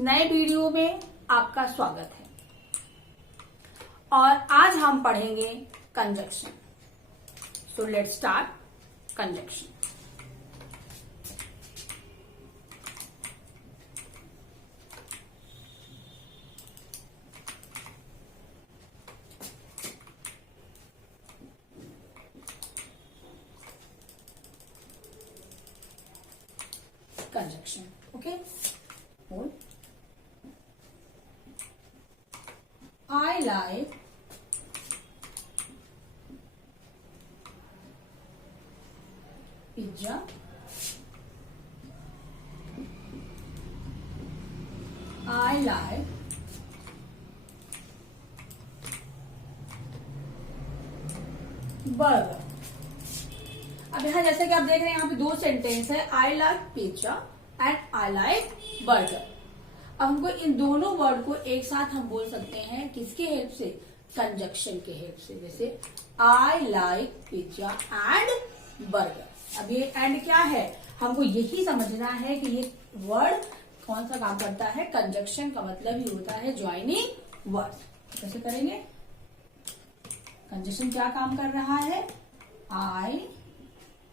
नए वीडियो में आपका स्वागत है और आज हम पढ़ेंगे conjunction. So let's start conjunction. Conjunction. Okay. Hold. I like pizza. I like burger. अब यहाँ जैसे कि आप देख रहे हैं यहाँ पे दो सेंटेंस है, I like pizza and I like burger. अब हमको इन दोनों वर्ड को एक साथ हम बोल सकते हैं किसके हेल्प से? कंजक्शन के हेल्प से। जैसे I like pizza and burger. अब ये एंड क्या है, हमको यही समझना है कि ये वर्ड कौन सा काम करता है। कंजक्शन का मतलब ही होता है ज्वाइनिंग वर्ड। कैसे करेंगे? कंजक्शन क्या काम कर रहा है? आई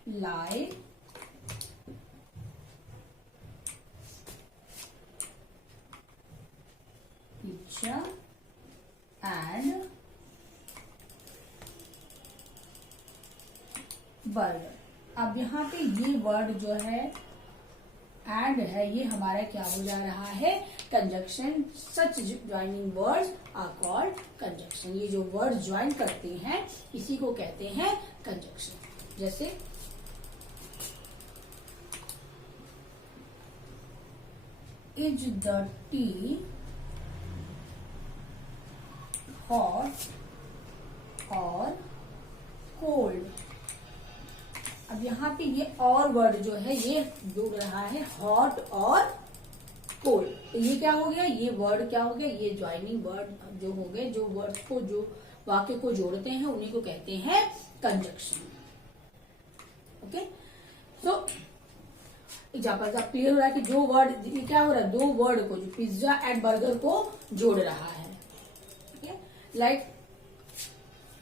like pizza and burger। अब यहाँ पे ये वर्ड जो है एंड है, ये हमारा क्या हो जा रहा है? Conjunction. Such joining words are called conjunction. ये जो वर्ड ज्वाइन करते हैं इसी को कहते हैं कंजक्शन। जैसे is the tea hot or cold? अब यहाँ पे ये और वर्ड जो है ये जुड़ रहा है हॉट और कोल्ड। तो ये क्या हो गया? ये वर्ड क्या हो गया? ये ज्वाइनिंग वर्ड जो हो गए, जो वर्ड को, जो वाक्य को जोड़ते हैं उन्हीं को कहते हैं कंजक्शन। ओके, सो एग्जाम्पल का क्लियर हो रहा है कि जो वर्ड ये क्या हो रहा है, दो वर्ड को, जो पिज्जा एंड बर्गर को जोड़ रहा है। ठीक है, लाइक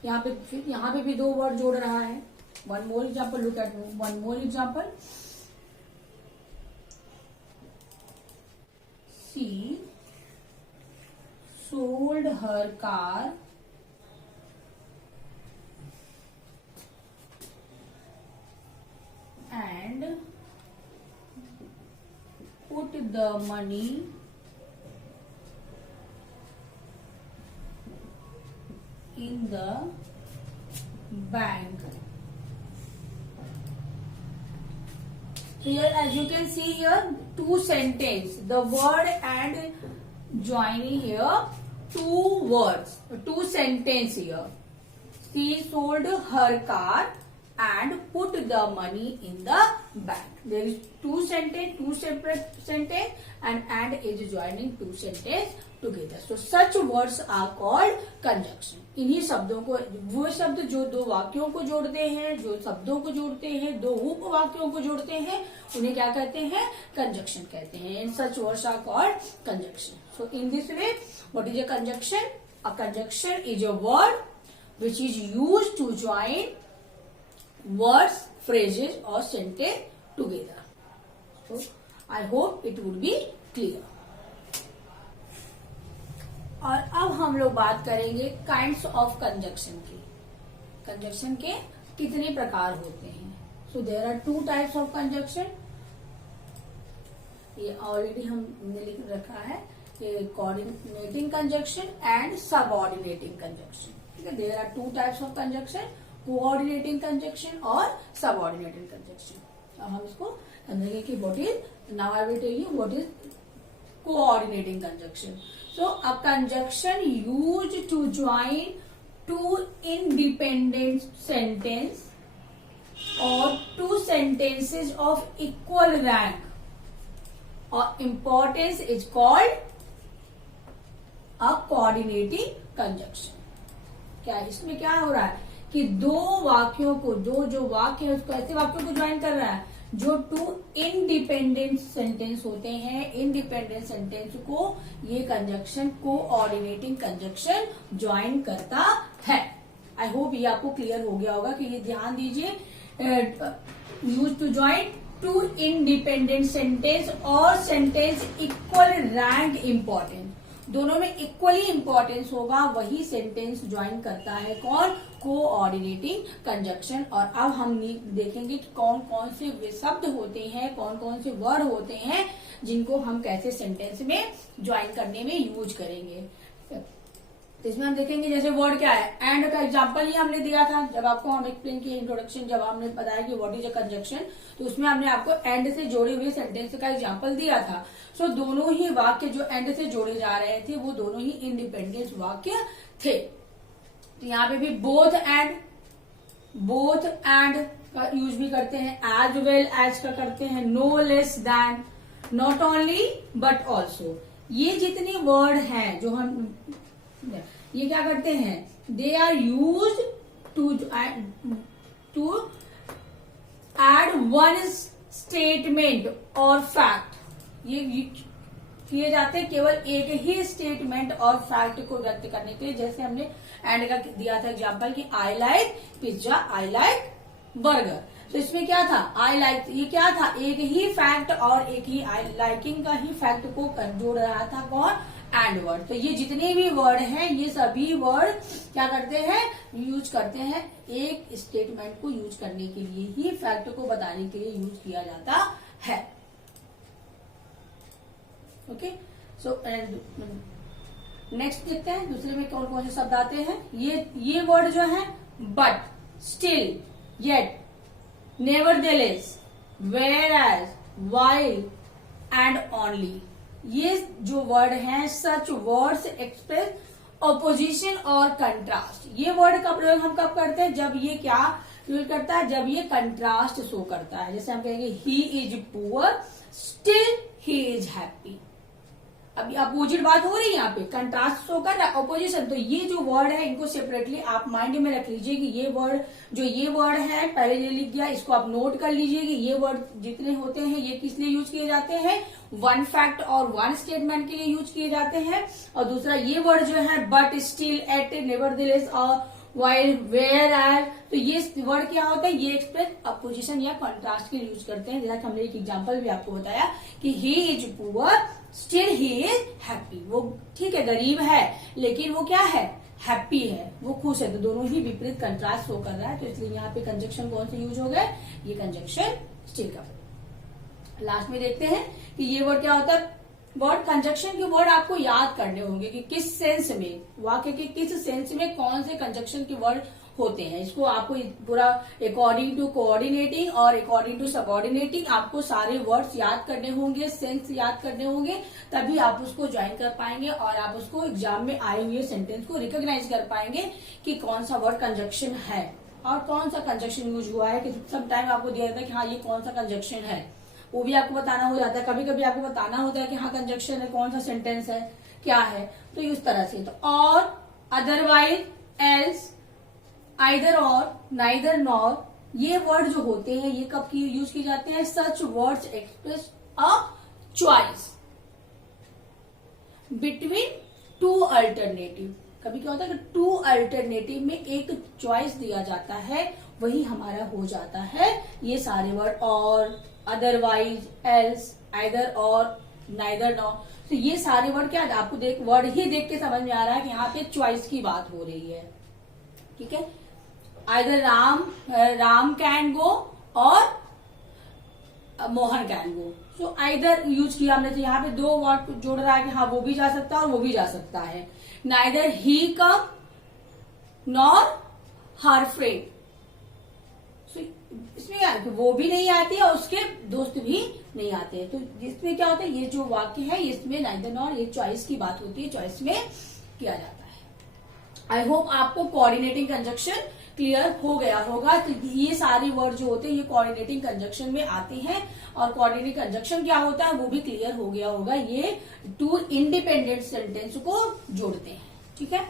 यहाँ पे भी दो वर्ड जोड़ रहा है। One more example, look at one more example. She sold her car and put the money in the bank। Here, as you can see here, two sentence, the word and joining here two words, two sentence here. She sold her car and put the money in the bank. There is two sentence, two separate sentence, and is joining two sentence together. So such words are called conjunction। इन्हीं शब्दों को, वो शब्द जो दो वाक्यों को जोड़ते हैं, जो शब्दों को जोड़ते हैं, दो उपवाक्यों को जोड़ते हैं, उन्हें क्या कहते हैं? कंजक्शन कहते हैं। And such words are called conjunction। So in this way, what is a conjunction? A conjunction is a word which is used to join words, phrases or sentence together। So I hope it would be clear। और अब हम लोग बात करेंगे kinds of conjunction की। Conjunction के कितने प्रकार होते हैं? So there are two types of conjunction. ये ऑलरेडी हमने लिख रखा है, coordinating conjunction and subordinating conjunction. ठीक है, there are two types of conjunction, coordinating conjunction और सबऑर्डिनेटिंग कंजक्शन। अब हम इसको समझेंगे कि what is, now I will tell you what is coordinating conjunction. So a conjunction used to join two independent sentence or two sentences of equal rank or importance is called a coordinating conjunction। क्या इसमें क्या हो रहा है कि दो वाक्यों को, दो जो वाक्य है उसको, ऐसे वाक्यों को ज्वाइन कर रहा है जो टू इंडिपेंडेंट सेंटेंस होते हैं, इंडिपेंडेंट सेंटेंस को ये कंजक्शन कोऑर्डिनेटिंग कंजक्शन ज्वाइन करता है। आई होप ये आपको क्लियर हो गया होगा कि ये ध्यान दीजिए, use to join two independent sentence और सेंटेंस इक्वल रैंक इंपॉर्टेंस, दोनों में इक्वली इंपॉर्टेंस होगा, वही सेंटेंस ज्वाइन करता है कौन, कोऑर्डिनेटिंग कंजक्शन। और अब हम देखेंगे कि कौन कौन से शब्द होते हैं, कौन कौन से वर्ड होते हैं जिनको हम कैसे सेंटेंस में ज्वाइन करने में यूज करेंगे। तो इसमें हम देखेंगे जैसे वर्ड क्या है, एंड का एग्जांपल ही हमने दिया था जब आपको हम एक्सप्लेन किए इंट्रोडक्शन, जब हमने बताया कि व्हाट इज अ कंजक्शन, तो उसमें हमने आपको एंड से जोड़े हुए सेंटेंस का एग्जांपल दिया था। सो दोनों ही वाक्य जो एंड से जोड़े जा रहे थे वो दोनों ही इंडिपेंडेंट वाक्य थे। तो यहाँ पे भी बोथ एंड का यूज भी करते हैं, एज वेल एज का करते हैं, no less than, not only but also. ये जितने वर्ड हैं जो हम ये क्या करते हैं, they are use to add one statement और फैक्ट। ये किए जाते हैं केवल एक ही स्टेटमेंट और फैक्ट को व्यक्त करने के लिए। जैसे हमने एंड का दिया था एग्जांपल कि I like pizza, I like burger. तो इसमें क्या था, आई लाइक, ये क्या था, एक ही फैक्ट और एक ही आई लाइकिंग का ही फैक्ट को जोड़ रहा था कौन, एंड वर्ड। तो ये जितने भी वर्ड हैं ये सभी वर्ड क्या करते हैं, यूज करते हैं एक स्टेटमेंट को यूज करने के लिए ही, फैक्ट को बताने के लिए यूज किया जाता है। ओके, सो नेक्स्ट देखते हैं दूसरे में कौन कौन से शब्द आते हैं। ये वर्ड जो है, but, still, yet, nevertheless, whereas, while and only, ये जो वर्ड हैं सच वर्ड्स एक्सप्रेस ऑपोजिशन और कंट्रास्ट। ये वर्ड का प्रयोग हम कब करते हैं, जब ये क्या यूज करता है, जब ये कंट्रास्ट शो करता है। जैसे हम कहेंगे he is poor still he is happy. अभी अपोजिट बात हो रही है, यहाँ पे कंट्रास्ट शो कर रहा है, ऑपोजिशन। तो ये जो वर्ड है इनको सेपरेटली आप माइंड में रख लीजिए कि ये वर्ड है पहले ये लिख गया, इसको आप नोट कर लीजिए कि ये वर्ड जितने होते हैं ये किस लिए यूज किए जाते हैं, वन फैक्ट और वन स्टेटमेंट के लिए यूज किए जाते हैं। और दूसरा ये वर्ड जो है बट, स्टिल, एट, नेवरदेलेस और व्हाइल, वेयर एज, तो ये वर्ड क्या होता है, ये एक्सप्रेस अपोजिशन या कॉन्ट्रास्ट के लिए यूज करते हैं। जैसा कि हमने एक एग्जांपल भी आपको बताया कि he is poor still he is happy. वो ठीक है गरीब है लेकिन वो क्या है, हैप्पी है, वो खुश है। तो दोनों ही विपरीत कंट्रास्ट शो कर रहा है, तो इसलिए यहाँ पे कंजक्शन कौन से यूज हो गए, ये कंजक्शन स्टिल का। लास्ट में देखते हैं कि ये वर्ड क्या होता है, वर्ड कंजक्शन के वर्ड आपको याद करने होंगे कि किस सेंस में, वाक्य के किस सेंस में कौन से कंजक्शन के वर्ड होते हैं। इसको आपको पूरा अकॉर्डिंग टू कोऑर्डिनेटिंग और अकॉर्डिंग टू सबऑर्डिनेटिंग आपको सारे वर्ड्स याद करने होंगे, सेंस याद करने होंगे, तभी आप उसको ज्वाइन कर पाएंगे और आप उसको एग्जाम में आए हुए सेंटेंस को रिकॉग्नाइज कर पाएंगे कि कौन सा वर्ड कंजक्शन है और कौन सा कंजक्शन यूज हुआ है। कि सब टाइम आपको दिया जाता है कि हाँ ये कौन सा कंजक्शन है, वो भी आपको बताना हो जाता है। कभी कभी आपको बताना होता है कि हाँ कंजक्शन है, कौन सा सेंटेंस है, क्या है। तो इस तरह से, तो और, अदरवाइज, एल्स, आइदर और, नाइदर नॉर, ये वर्ड जो होते हैं ये कब यूज किए जाते हैं, such words express a choice between two alternative. कभी क्या होता है कि टू अल्टरनेटिव में एक चॉइस दिया जाता है, वही हमारा हो जाता है ये सारे वर्ड, और, अदरवाइज, एल्स, आइदर और, नाइदर नॉर। तो ये सारे वर्ड क्या, आपको वर्ड ही देख के समझ में आ रहा है कि यहाँ पे चॉइस की बात हो रही है। ठीक है, आइदर राम कैन गो और Mohan can go. So either use किया हमने, तो यहाँ पे दो वर्ड जोड़ रहा है कि हाँ वो भी जा सकता है और वो भी जा सकता है। नाइदर ही कम नॉर हर फ्रेंड। इसमें क्या है कि वो भी नहीं आती है और उसके दोस्त भी नहीं आते हैं। तो इसमें क्या होता है, ये जो वाक्य है इसमें नाइदर नॉर, ये चॉइस की बात होती है, चॉइस में किया जाता है। आई होप आपको कोऑर्डिनेटिंग कंजक्शन क्लियर हो गया होगा। तो ये सारे वर्ड जो होते हैं ये कोऑर्डिनेटिंग कंजक्शन में आते हैं, और कोऑर्डिनेटिंग कंजक्शन क्या होता है वो भी क्लियर हो गया होगा। ये टू इंडिपेंडेंट सेंटेंस को जोड़ते हैं। ठीक है,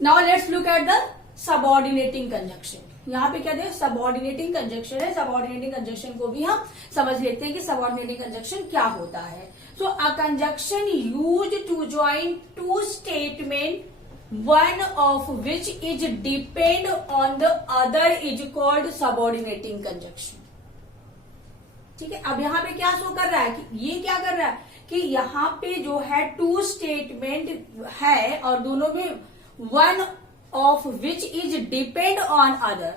now let's look at the subordinating conjunction. यहाँ पे क्या दे, सबऑर्डिनेटिंग कंजक्शन है। सबऑर्डिनेटिंग कंजक्शन को भी हम समझ लेते हैं कि सबऑर्डिनेटिंग कंजक्शन क्या होता है। So a conjunction use to join two statement one of which is depend on the other is called subordinating conjunction. ठीक है, अब यहाँ पे क्या शो कर रहा है कि ये क्या कर रहा है कि यहाँ पे जो है टू स्टेटमेंट है और दोनों में one of which is depend on other.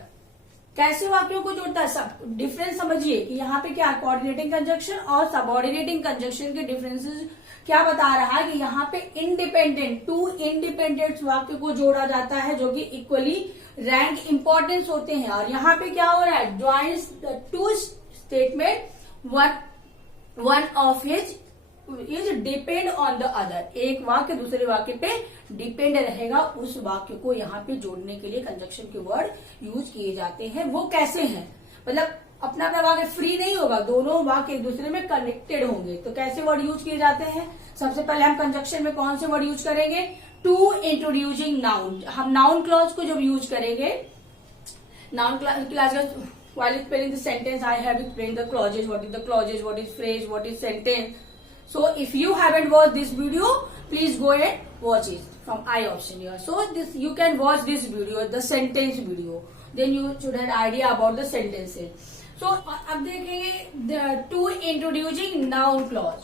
कैसे वाक्यों को जोड़ता है, सब डिफरेंस समझिए कि यहाँ पे क्या कोऑर्डिनेटिंग कंजक्शन और सबऑर्डिनेटिंग कंजक्शन के डिफरेंसेस क्या बता रहा है कि यहाँ पे इंडिपेंडेंट, टू इंडिपेंडेंट वाक्य को जोड़ा जाता है जो कि इक्वली रैंक इंपॉर्टेंस होते हैं। और यहाँ पे क्या हो रहा है, joins the two statement one of his is depend on the other. एक वाक्य दूसरे वाक्य पे डिपेंड रहेगा, उस वाक्य को यहाँ पे जोड़ने के लिए कंजक्शन के वर्ड यूज किए जाते हैं। वो कैसे हैं, मतलब अपना अपना वाक्य फ्री नहीं होगा, दोनों वाक्य एक दूसरे में कनेक्टेड होंगे। तो कैसे वर्ड यूज किए जाते हैं, सबसे पहले हम कंजक्शन में कौन से वर्ड यूज करेंगे, टू इंट्रोड्यूसिंग नाउन। हम नाउन क्लॉज को जब यूज करेंगे, noun clause while explaining the sentence I have explained the clauses, what is the clauses, what is phrase, what is sentence. So if you haven't watched this video, please go and watch it from I option here. So this you can watch this video, the sentence video, then you should have idea about the sentences. So अब देखेंगे to introducing noun clause.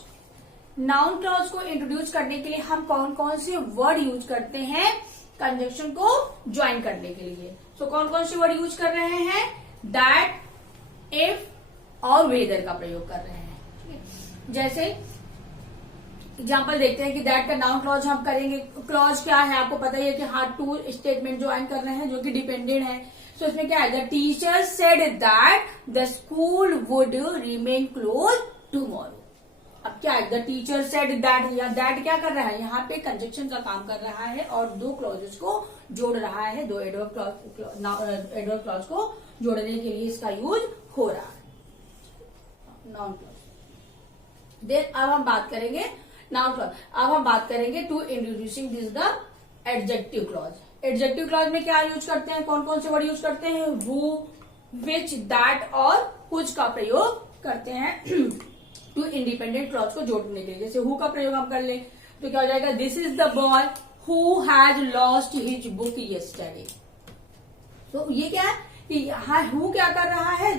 Noun clause को introduce करने के लिए हम कौन कौन से वर्ड यूज करते हैं कंजक्शन को ज्वाइन करने के लिए। सो कौन कौन से वर्ड यूज कर रहे हैं, दैट, इफ और वेदर का प्रयोग कर रहे हैं। जैसे एग्जाम्पल देखते हैं कि दैट का नाउन क्लॉज हम करेंगे। क्लॉज क्या है, आपको पता ही है कि हाँ टू स्टेटमेंट ज्वाइन कर रहे हैं जो कि डिपेंडेंट है। सो इसमें क्या है, the teacher said that the school would remain close tomorrow. अब क्या है, द टीचर सेड दैट, या दैट क्या कर रहा है, यहाँ पे कंजक्शन का काम कर रहा है और दो क्लॉजेस को जोड़ रहा है, दो एडवर्ब क्लॉज को जोड़ने के लिए इसका यूज हो रहा है नाउन क्लॉज। देन अब हम बात करेंगे नाउन क्लॉज, अब हम बात करेंगे to introducing this the adjective clause. Adjective clause में क्या यूज करते हैं, कौन कौन से वर्ड यूज करते हैं, हु, विच, दैट और कुछ का प्रयोग करते हैं टू इंडिपेंडेंट क्लॉज को जोड़ने के लिए। जैसे हु का प्रयोग हम कर ले तो क्या हो जाएगा, this is the boy who has lost his book yesterday. तो ये क्या है कि यहाँ हु क्या कर रहा है,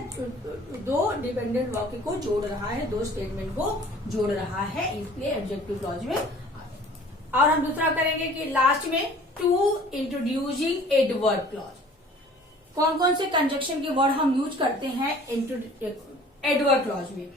दो डिपेंडेंट वाक्य को जोड़ रहा है, दो स्टेटमेंट को जोड़ रहा है, इसलिए एडजेक्टिव क्लॉज में। और हम दूसरा करेंगे कि लास्ट में टू इंट्रोड्यूसिंग एडवर्ब क्लॉज। कौन कौन से कंजक्शन के वर्ड हम यूज करते हैं एडवर्ब क्लॉज में।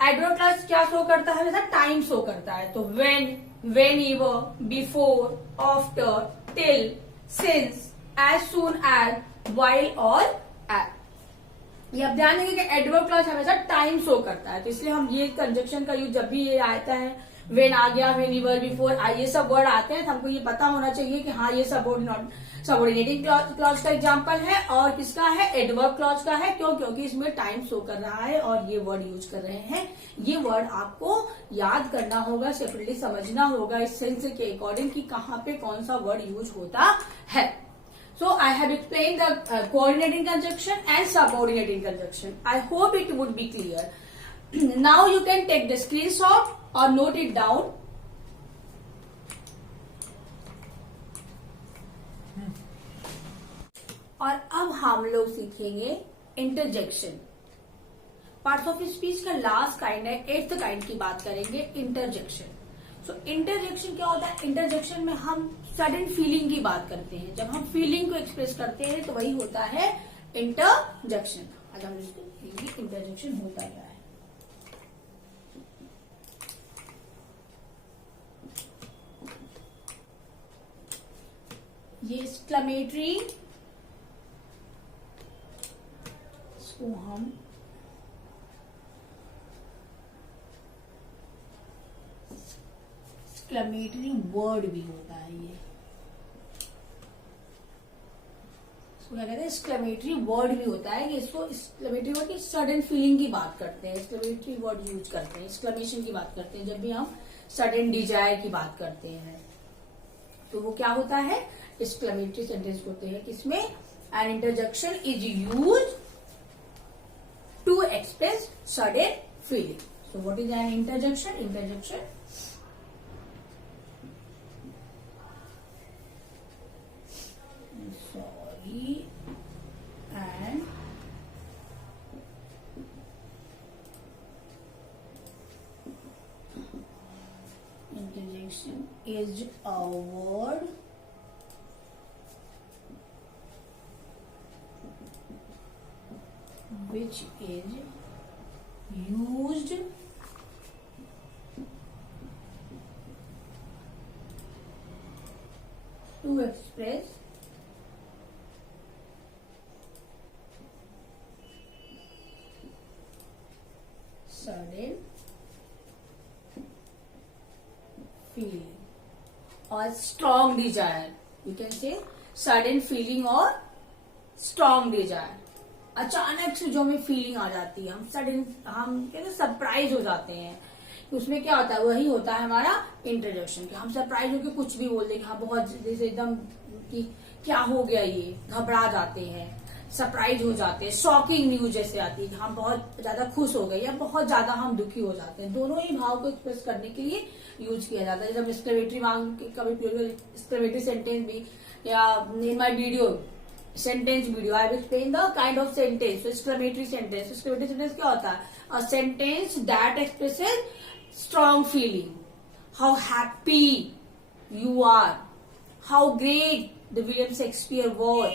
एडवर्ब क्लॉज क्या शो करता है, जैसा टाइम शो करता है। तो when, whenever, before, after, till, since, as soon as, while और at। ये अब ध्यान देंगे कि एडवर्ब क्लॉज हमेशा टाइम शो करता है, तो इसलिए हम ये कंजक्शन का यूज जब भी ये आता है, व्हेन आ गया, व्हेनेवर, बिफोर, ये सब वर्ड आते हैं तो हमको ये पता होना चाहिए कि हाँ ये सबऑर्डिनेटिंग क्लॉज का एग्जांपल है और किसका है, एडवर्ब क्लॉज का है। क्यों, क्योंकि इसमें टाइम शो कर रहा है और ये वर्ड यूज कर रहे हैं। ये वर्ड आपको याद करना होगा, सेपरेटली समझना होगा इस सेंस के अकॉर्डिंग कि कहाँ पे कौन सा वर्ड यूज होता है। So I have explained the coordinating conjunction and subordinating conjunction. I hope it would be clear. Now you can take the screenshot or note it down. और अब हम लोग सीखेंगे इंटरजेक्शन। पार्ट्स ऑफ स्पीच का last kind है, 8th kind की बात करेंगे, इंटरजेक्शन। सो इंटरजेक्शन क्या होता है, इंटरजेक्शन में हम सडन फीलिंग की बात करते हैं। जब हम फीलिंग को एक्सप्रेस करते हैं तो वही होता है इंटरजेक्शन। आज हम इसको इंटरजेक्शन होता क्या है। ये एक्सक्लेमेटरी, इसको हम एक्सक्लेमेटरी वर्ड भी होता है। ये इसको क्या कहते हैं, एक्सक्लेमेटरी वर्ड भी होता है। इसको एक्सक्लेमेटरी वर्ड की सडन फीलिंग की बात करते हैं, एक्सक्लेमेटरी वर्ड यूज करते हैं, एक्सक्लेमेशन की बात करते हैं जब भी हम सडन डिजायर की बात करते हैं। तो वो क्या होता है, एक्सक्लेमेटरी सेंटेंस होते हैं, किसमें, An interjection is used to express sudden feeling. So what is an interjection? Interjection and interjection is a word which is used to express sudden feeling or strong desire. You can say sudden feeling or strong desire. अचानक से जो हमें feeling आ जाती है, हम कहते surprise हो जाते हैं। उसमें क्या होता है, वही होता है हमारा इंट्रोडक्शन। कि हम सरप्राइज होकर कुछ भी बोल देंगे, हाँ बहुत जैसे एकदम कि क्या हो गया, ये घबरा जाते हैं, सरप्राइज हो जाते हैं। शॉकिंग न्यूज जैसे आती है, हम बहुत ज्यादा खुश हो गए या बहुत ज्यादा हम दुखी हो जाते हैं। दोनों ही भाव को एक्सप्रेस करने के लिए यूज किया जाता है। जब एक्सक्लेमेटरी मांग कभी एक्सक्लेमेटरी सेंटेंस भी, या in my video sentence video I will explain the kind of sentence. Exclamatory sentence, exclamatory sentence क्या होता है? A sentence that expresses strong feeling, how happy you are, how great the William Shakespeare was.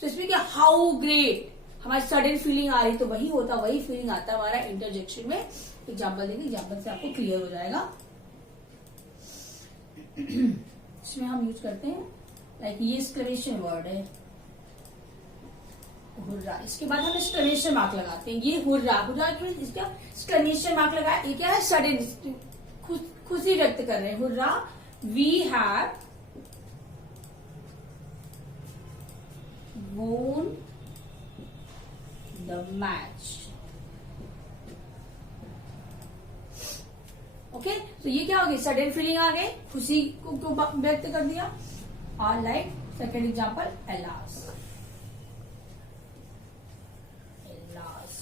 तो इसमें क्या, how great, हमारी sudden feeling आ रही, तो वही होता, वही फीलिंग आता है हमारा इंटरजेक्शन में। एग्जाम्पल देंगे, एग्जाम्पल से आपको क्लियर हो जाएगा। इसमें हम यूज करते हैं लाइक ये एक्सक्लेमेशन वर्ड है हुर्रा, इसके बाद हम एक्सक्लेमेशन मार्क लगाते हैं। ये हुर्रा, हुर्रा इसका एक्सक्लेमेशन मार्क लगाया, ये क्या है? सडन खुशी व्यक्त कर रहे हैं। Hurrah, we have won the match। Okay, तो ये क्या हो गई? सडन फीलिंग आ गई, खुशी को व्यक्त कर दिया। और like second example, alas, alas.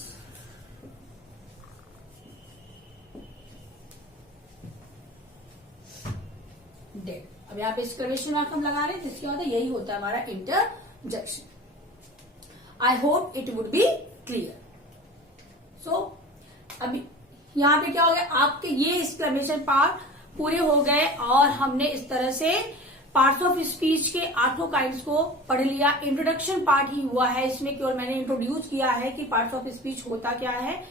Dead. अब यहाँ पे एक्सक्लेमेशन मार्क हम लगा रहे हैं, जिसके बाद यही होता है हमारा interjection. I hope it would be clear. So अभी यहाँ पे क्या हो गया, आपके ये एक्सक्लेमेशन पार्ट पूरे हो गए और हमने इस तरह से पार्ट्स ऑफ स्पीच के 8 काइंड्स को पढ़ लिया। इंट्रोडक्शन पार्ट ही हुआ है, इसमें केवल मैंने इंट्रोड्यूस किया है कि पार्ट्स ऑफ स्पीच होता क्या है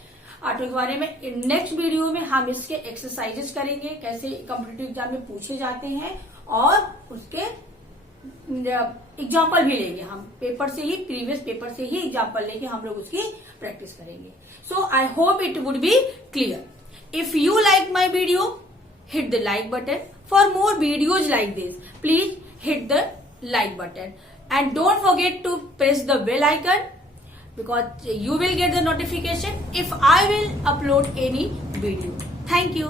8 के बारे में। नेक्स्ट वीडियो में हम इसके एक्सरसाइजेस करेंगे, कैसे कॉम्पिटिटिव एग्जाम में पूछे जाते हैं, और उसके एग्जाम्पल भी लेंगे। हम पेपर से ही, प्रीवियस पेपर से ही एग्जाम्पल लेके हम लोग उसकी प्रैक्टिस करेंगे। So I hope it would be clear. If you like my video, hit the like button. For more videos like this, please hit the like button and don't forget to press the bell icon, because you will get the notification if I will upload any video. Thank you.